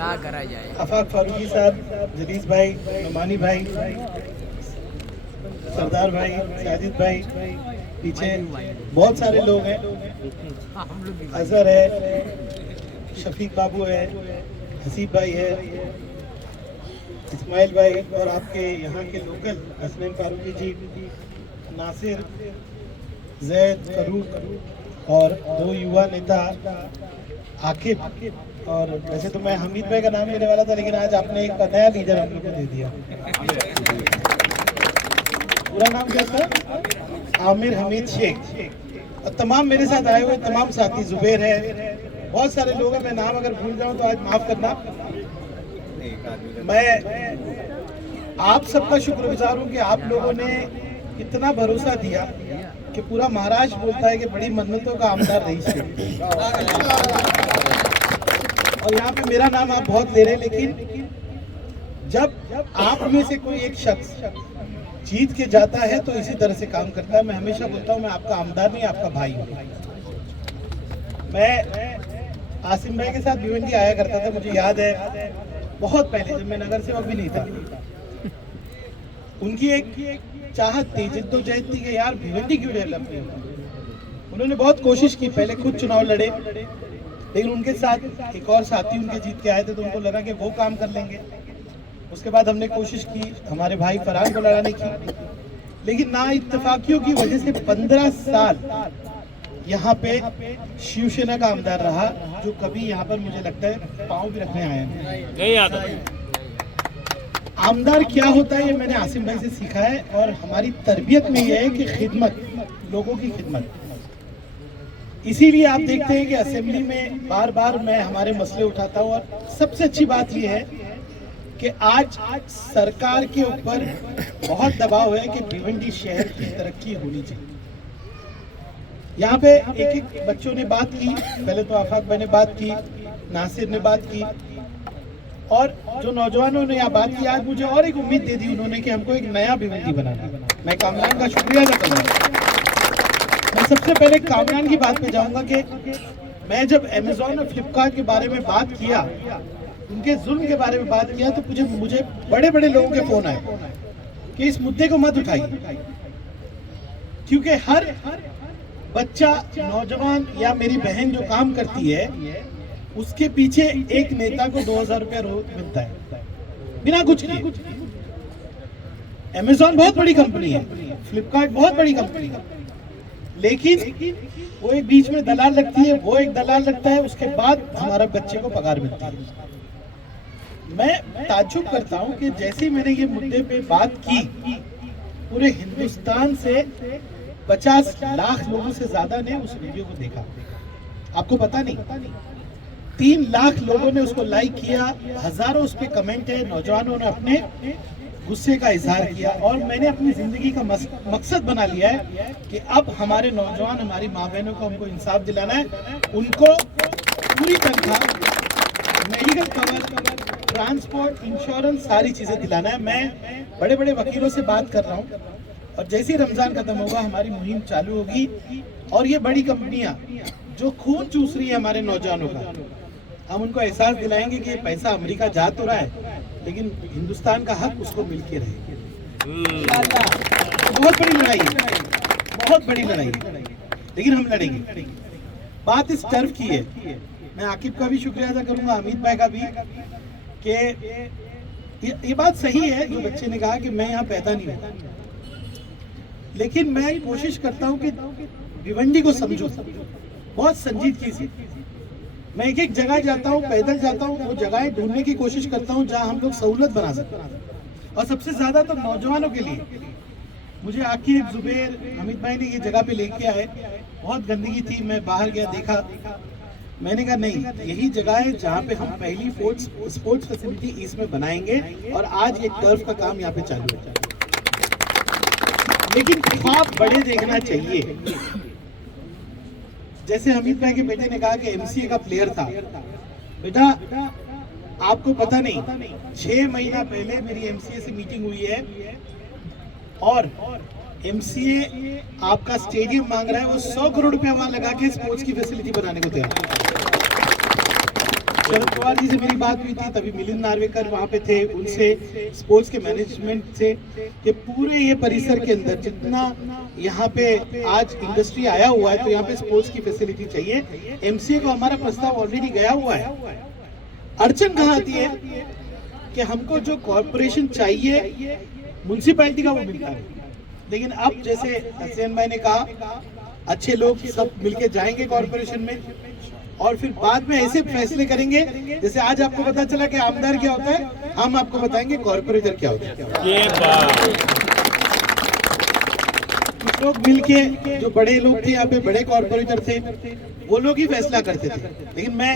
क्या करा जाए। आफाक फारूकी साहब, जलीस भाई, नुमानी भाई, सरदार भाई, साजिद भाई, पीछे बहुत सारे लोग हैं, हम लोग भी अजहर है, शफीक बाबू है, हसीब भाई है, इस्माइल भाई और आपके यहाँ के लोकल हसनैन फारूकी जी, नासिर, जैद, फरूक और दो युवा नेता आकिब। और वैसे तो मैं हमीद भाई का नाम लेने वाला था, लेकिन आज आपने एक नया लीडर हम लोग को दे दिया। पूरा नाम क्या था? आमिर हमीद शेख। और तमाम मेरे साथ आए हुए तमाम साथी, जुबैर है, बहुत सारे लोग हैं। मैं नाम अगर भूल जाऊं तो आज माफ करना। मैं आप सबका शुक्रगुजार हूं कि आप लोगों ने इतना भरोसा दिया कि पूरा महाराष्ट्र बोलता है कि बड़ी मन्नतों का आमदार रईस है। और यहाँ पे मेरा नाम आप बहुत ले रहे हैं, लेकिन जब आप में से कोई एक शख्स जीत के जाता है तो इसी तरह से काम करता है। मैं हमेशा बोलता हूँ मैं आपका आमदार नहीं, आपका भाई हूँ। मैं आसिम भाई के साथ भिवंडी आया करता था, मुझे याद है बहुत पहले जब मैं नगर सेवक भी नहीं था। उनकी एक चाहत थी, जिद्दोजहद थी कि यार भिवंडी क्यों डेवलप नहीं होगा। उन्होंने बहुत कोशिश की, पहले खुद चुनाव लड़े, लेकिन उनके साथ एक और साथी उनके जीत के आए थे तो उनको लगा कि वो काम कर लेंगे। उसके बाद हमने कोशिश की हमारे भाई फरहान को लड़ाने की, लेकिन ना इत्तेफाकियों की वजह से 15 साल यहाँ पे शिवसेना का आमदार रहा, जो कभी यहाँ पर मुझे लगता है पाँव भी रखने आया नहीं आता। आमदार क्या होता है ये मैंने आसिम भाई से सीखा है, और हमारी तरबियत में ये है कि खिदमत, लोगों की खिदमत। इसीलिए आप देखते हैं कि असेंबली में बार बार मैं हमारे मसले उठाता हूँ। और सबसे अच्छी बात यह है कि आज सरकार के ऊपर बहुत दबाव है कि भिवंडी शहर की तरक्की होनी चाहिए। यहाँ पे एक एक बच्चों ने बात की, पहले तो आफाक भाई ने बात की, नासिर ने बात की, और जो नौजवानों ने यहाँ बात की, आज मुझे और एक उम्मीद दे दी उन्होंने कि हमको एक नया भिवंडी बनाना है। मैं कामरान का शुक्रिया अदा करूँगा। मैं सबसे पहले कामरान की बात पे जाऊंगा कि मैं जब अमेजोन और फ्लिपकार्ट के बारे में बात किया, उनके जुल्म के बारे में बात किया, तो मुझे बड़े बड़े लोगों के फोन आए कि इस मुद्दे को मत उठाइए, क्योंकि हर बच्चा, नौजवान या मेरी बहन जो काम करती है, उसके पीछे एक नेता को 2000 रुपया रोज मिलता है बिना कुछ किए। अमेजोन बहुत बड़ी कंपनी है, फ्लिपकार्ट बहुत बड़ी कंपनी है, लेकिन वो एक बीच में दलाल लगती है, वो एक दलाल लगता है, उसके बाद हमारा बच्चे को पगार मिलता है। मैं ताज्जुब करता हूं कि जैसे मैंने ये मुद्दे पे बात की, पूरे हिंदुस्तान से 50 लाख लोगों से ज्यादा ने उस वीडियो को देखा। आपको पता नहीं, 3 लाख लोगों ने उसको लाइक किया, हजारों उस पे कमेंट है, नौजवानों ने अपने गुस्से का इजहार किया। और मैंने अपनी जिंदगी का मकसद बना लिया है कि अब हमारे नौजवान, हमारी माँ बहनों को हमको इंसाफ दिलाना है, उनको पूरी तनख्वाह, मेडिकल कवर, ट्रांसपोर्ट, इंश्योरेंस, सारी चीजें दिलाना है। मैं बड़े बड़े वकीलों से बात कर रहा हूँ, और जैसे ही रमजान खत्म होगा हमारी मुहिम चालू होगी। और ये बड़ी कंपनियां जो खून चूस रही है हमारे नौजवानों का, हम उनको एहसास दिलाएंगे कि ये पैसा अमेरिका जा तो रहा है, लेकिन हिंदुस्तान का हक उसको मिलके रहे। बहुत बड़ी लड़ाई है, बहुत बड़ी लड़ाई है, लेकिन हम लड़ेंगे। बात इस टर्फ की है। मैं आकिब का भी शुक्रिया अदा करूंगा, हमीद भाई का भी, कि ये बात सही है जो बच्चे ने कहा कि मैं यहाँ पैदा नहीं हुआ, लेकिन मैं कोशिश करता हूँ कि भिवंडी को समझो, बहुत संजीदगी से। मैं एक एक जगह जाता हूँ, पैदल जाता हूँ, वो जगहें ढूंढने की कोशिश करता हूँ जहाँ हम लोग सहूलत बना सकते। और सबसे ज्यादा तो नौजवानों के लिए मुझे आकिब, जुबैर, हमीद भाई ने ये जगह पे लेके आए। बहुत गंदगी थी, मैं बाहर गया, देखा, मैंने कहा नहीं, यही जगह है जहाँ पे हम पहली स्पोर्ट्स फैसिलिटी इसमें बनाएंगे। और आज ये टर्फ का काम यहाँ पे चालू है, लेकिन ख्वाब बड़े देखना चाहिए। जैसे हमीद भाई के बेटे ने कहा कि एमसीए का प्लेयर था। बेटा आपको पता नहीं, 6 महीना पहले मेरी एमसीए से मीटिंग हुई है, और एमसीए आपका स्टेडियम मांग रहा है, वो 100 करोड़ रुपया वहां लगा के स्पोर्ट्स की फैसिलिटी बनाने को तैयार। शरद पवार जी से मेरी बात हुई थी, तभी मिलिंद नार्वेकर वहाँ पे थे, उनसे स्पोर्ट्स के मैनेजमेंट से कि पूरे ये परिसर के अंदर जितना यहाँ पे आज इंडस्ट्री आया हुआ है तो यहाँ पे स्पोर्ट्स की फैसिलिटी चाहिए। एमसीए को हमारा प्रस्ताव ऑलरेडी गया हुआ है। अड़चन कहाँ आती है कि हमको जो कॉर्पोरेशन चाहिए म्युनिसिपैलिटी का वो मिलता है, लेकिन अब जैसे हसैन भाई ने कहा अच्छे लोग सब मिलके जाएंगे कॉर्पोरेशन में और फिर बाद में ऐसे फैसले करेंगे जैसे आज आपको पता चला कि आमदार क्या होता है, हम आपको बताएंगे कॉर्पोरेटर क्या होता है। ये कुछ लोग मिलके जो बड़े लोग थे यहाँ पे, बड़े कॉर्पोरेटर थे, वो लोग ही फैसला करते थे। लेकिन मैं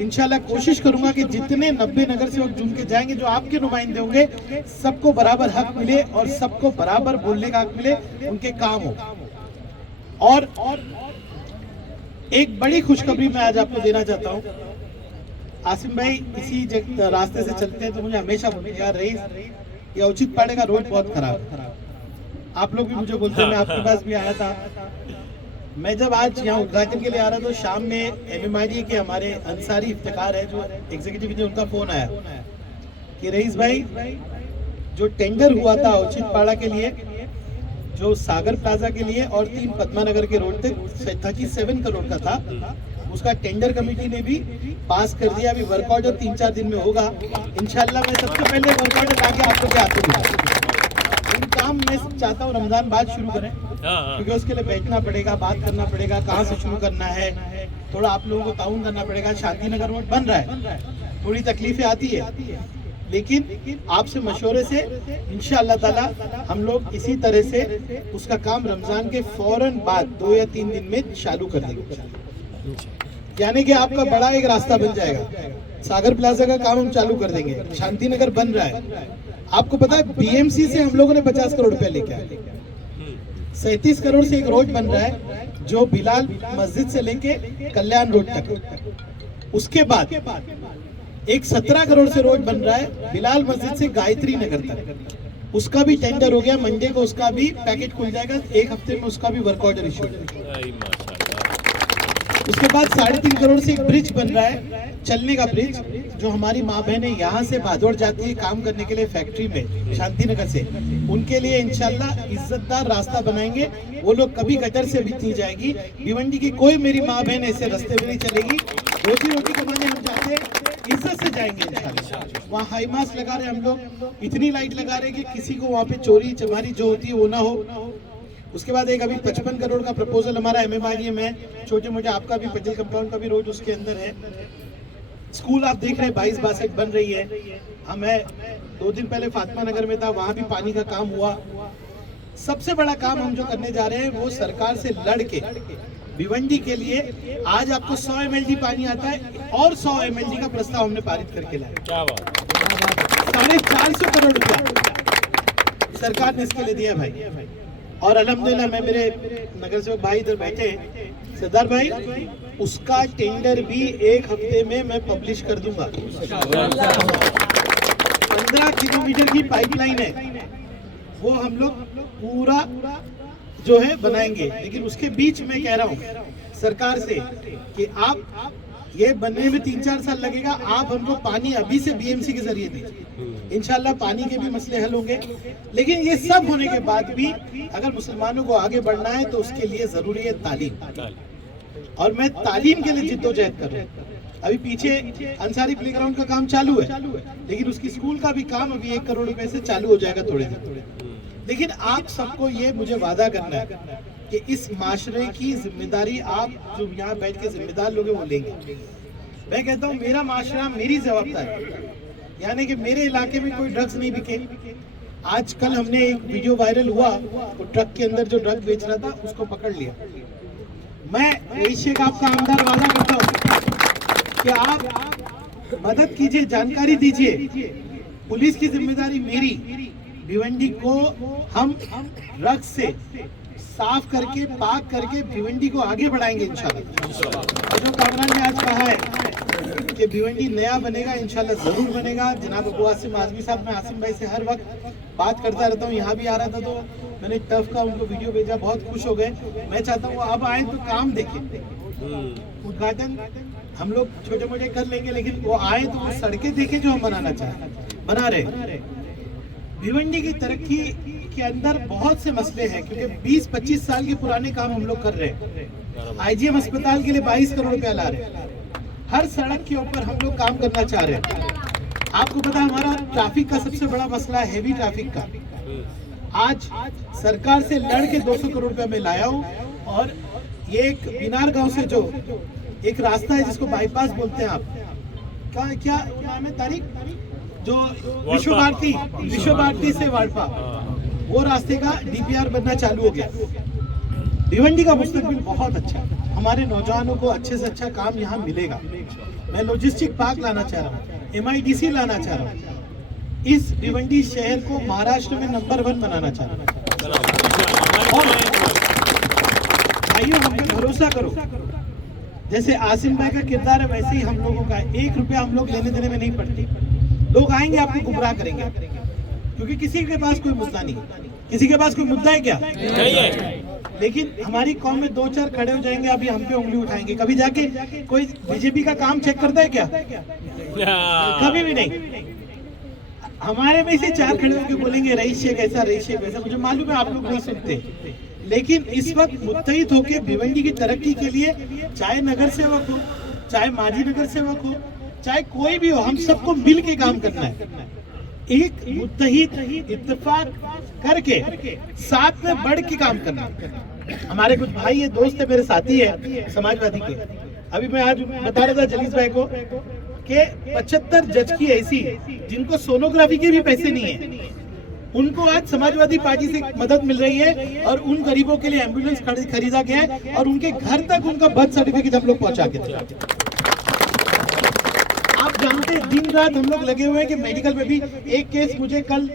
इंशाल्लाह कोशिश करूंगा कि जितने 90 नगर सेवक चुन के जाएंगे, जो आपके नुमाइंदे होंगे, सबको बराबर हक मिले और सबको बराबर बोलने का हक मिले, उनके काम हो। और एक बड़ी खुशखबरी मैं आज आपको देना चाहता हूँ। आसिम भाई इसी रास्ते से चलते हैं तो मुझे हमेशा बोलते हैं, यार रईस ये औचित पाड़े का रोड बहुत खराब है। आप लोग भी मुझे बोलते हैं, मैं आपके पास भी आया था। मैं जब आज यहाँ उद्घाटन के लिए आ रहा था तो शाम में MMID के हमारे अंसारी इफ्तिकार है जो एग्जीक्यूटिव थे, उनका फोन आया कि रईस भाई जो टेंडर हुआ था औचित पाड़ा के लिए, जो सागर प्लाजा के लिए और 3 पद्मानगर के रोड थे, 37 करोड़ का था, उसका टेंडर कमेटी ने भी पास कर दिया। अभी वर्क ऑर्डर 3-4 दिन में होगा इंशाल्लाह। मैं सबसे पहले वर्क ऑर्डर लाके आप लोग के हाथों में काम मैं चाहता हूँ रमजान बाद शुरू करें, क्योंकि उसके लिए बैठना पड़ेगा, बात करना पड़ेगा, कहाँ से शुरू करना है, थोड़ा आप लोगों को ताउन करना पड़ेगा। शांति नगर रोड बन रहा है, थोड़ी तकलीफें आती है, लेकिन आपसे मशवरे से इंशाअल्लाह ताला हम लोग इसी तरह से उसका काम रमजान के फौरन बाद 2 या 3 दिन में चालू कर देंगे। यानी कि आपका बड़ा एक रास्ता बन जाएगा। सागर प्लाजा का काम हम चालू कर देंगे, शांति नगर बन रहा है। आपको पता है BMC से हम लोगों ने 50 करोड़ रुपए लेके आए, 37 करोड़ से एक रोड बन रहा है जो बिलाल मस्जिद से लेके कल्याण रोड तक। उसके बाद एक 17 करोड़ से रोड बन रहा है बिलाल मस्जिद से गायत्री नगर तक, उसका भी टेंडर हो गया। मंडे को उसका भी पैकेट खुल जाएगा, 1 हफ्ते में उसका भी वर्क ऑर्डर इशू। उसके बाद 3.5 करोड़ से एक ब्रिज बन रहा है, चलने का ब्रिज, जो हमारी माँ बहनें यहाँ से भादौड़ जाती है काम करने के लिए फैक्ट्री में शांति नगर से, उनके लिए इंशाल्लाह इज्जतदार रास्ता बनाएंगे। वो लोग कभी गटर से भी नहीं जाएगी। भिवंडी की कोई मेरी माँ बहन ऐसे रास्ते में नहीं चलेगी। रोटी कमाने हम जाते हैं, इज्जत से जाएंगे इंशाल्लाह। वहाँ हाई मास्क लगा रहे हम लोग, इतनी लाइट लगा रहे कि किसी को वहाँ पे चोरी चमारी जो होती है वो ना हो। उसके बाद एक अभी 55 करोड़ का प्रपोजल हमारा MMID में, छोटे मोटे आपका भी पटेल कंपाउंड का भी रोड उसके अंदर है। स्कूल आप देख रहे हैं 22-62 बन रही है। मैं 2 दिन पहले फातिमा नगर में था, वहाँ भी पानी का काम हुआ। सबसे बड़ा काम हम जो करने जा रहे हैं वो सरकार से लड़ के भिवंडी के लिए आज आपको 100 MLD पानी आता है और 100 MLD का प्रस्ताव हमने पारित करके लाया। 450 करोड़ रुपया सरकार ने इसके लिए दिया भाई। और अल्हम्दुलिल्लाह मैं मेरे नगर सेवक भाई इधर बैठे हैं, सरदार भाई, उसका टेंडर भी 1 हफ्ते में मैं पब्लिश कर दूंगा। 15 किलोमीटर की पाइपलाइन है, वो हम लोग पूरा जो है बनाएंगे। लेकिन उसके बीच में कह रहा हूँ सरकार से कि आप ये बनने में 3-4 साल लगेगा, आप हमको पानी अभी से BMC के जरिए दीजिए। इंशाल्लाह पानी के भी मसले हल होंगे। लेकिन ये सब होने के बाद भी अगर मुसलमानों को आगे बढ़ना है तो उसके लिए जरूरी है तालीम, और मैं तालीम के लिए जिद्दोजहद कर रहा हूँ। अभी पीछे अंसारी प्लेग्राउंड का काम चालू है, लेकिन उसकी स्कूल का भी काम अभी 1 करोड़ रुपए से चालू हो जाएगा थोड़े दिन। लेकिन आप सबको ये मुझे वादा करना है कि इस माशरे की जिम्मेदारी आप जो यहाँ बैठ के जिम्मेदार लोग हैं वो लेंगे। मैं कहता हूँ मेरा माशरा मेरी जवाबदारी, यानी कि मेरे इलाके में कोई ड्रग्स नहीं बिके। आज कल हमने एक वीडियो वायरल हुआ, तो ट्रक के अंदर जो ड्रग बेच रहा था उसको पकड़ लिया। मैं एशिया का आपका आमदार वादा करता हूँ कि आप मदद कीजिए, जानकारी दीजिए। पुलिस की जिम्मेदारी मेरी, भिवंडी को हम ड्रग्स से साफ करके पाक करके भिवंडी को आगे बढ़ाएंगे इंशाल्लाह। जो कामरान ने आज कहा है कि भिवंडी नया बनेगा, इंशाल्लाह जरूर बनेगा। जनाब अबू आसिम आजमी साहब, मैं आसिम भाई से हर वक्त बात करता रहता हूँ, यहाँ भी आ रहा था तो मैंने टफ का उनको वीडियो भेजा, बहुत खुश हो गए। मैं चाहता हूँ अब आए तो काम देखें। उद्घाटन हम लोग छोटे मोटे कर लेंगे, लेकिन वो आए तो वो सड़कें देखे जो हम बनाना चाहें, बना रहे। भिवंडी की तरक्की के अंदर बहुत से मसले हैं, क्योंकि 20-25 साल के पुराने काम हम लोग कर रहे हैं। आईजीएम अस्पताल के लिए 22 करोड़ रुपया ला रहे हैं। हर सड़क के ऊपर हम लोग काम करना चाह रहे हैं। आपको पता है हमारा ट्रैफिक का सबसे बड़ा मसला है हेवी ट्रैफिक का। आज सरकार से लड़ के 200 करोड़ रुपया मैं लाया हूँ, और ये एक बिनार गांव से जो एक रास्ता है जिसको बाईपास बोलते हैं, आप क्या नाम है तारीख, जो विश्व भारती से वाड़पा, वो रास्ते का डीपीआर बनना चालू हो गया। भिवंडी का मुस्तकबिल बहुत अच्छा, हमारे नौजवानों को अच्छे से अच्छा काम यहाँ मिलेगा। मैं लॉजिस्टिक पार्क लाना चाह रहा हूँ, MIDC लाना चाह रहा हूँ। इस भिवंडी शहर को महाराष्ट्र में नंबर 1 बनाना चाह रहा हूँ। और भाइयों, हम पे भरोसा करो, जैसे आसिम भाई का किरदार है वैसे ही हम लोगों का। 1 रुपया हम लोग लेने देने में नहीं पड़ती। लोग आएंगे आपको गुमराह करेंगे, क्योंकि किसी के पास कोई मुद्दा नहीं। किसी के पास कोई मुद्दा है क्या? नहीं है। लेकिन हमारी कौम में 2-4 खड़े हो जाएंगे, अभी हम पे उंगली उठाएंगे। कभी जाके कोई बीजेपी का काम चेक करता है क्या? कभी भी नहीं। हमारे में से 4 खड़े होकर बोलेंगे रईस शेख ऐसा, रईस शेख वैसा। मुझे मालूम है आप लोग नहीं सुनते, लेकिन इस वक्त मुत्तहिद होकर भिवंडी की तरक्की के लिए, चाहे नगर सेवक हो, चाहे माजी नगर सेवक हो, चाहे कोई भी हो, हम सबको मिल के काम करना है। एक मुत्तहिद इत्तेफाक करके साथ में बढ़ के काम करना। हमारे कुछ भाई है, दोस्त है, मेरे साथी है समाजवादी के। अभी मैं आज बता रहा था जलीस भाई को कि 75 जज की ऐसी जिनको सोनोग्राफी के भी पैसे नहीं है, उनको आज समाजवादी पार्टी से मदद मिल रही है, और उन गरीबों के लिए एम्बुलेंस खरीदा गया है, और उनके घर तक उनका बर्थ सर्टिफिकेट हम लोग पहुंचा के थे। आप जानते हैं दिन रात हम लोग लगे हुए हैं कि मेडिकल में भी एक केस मुझे कल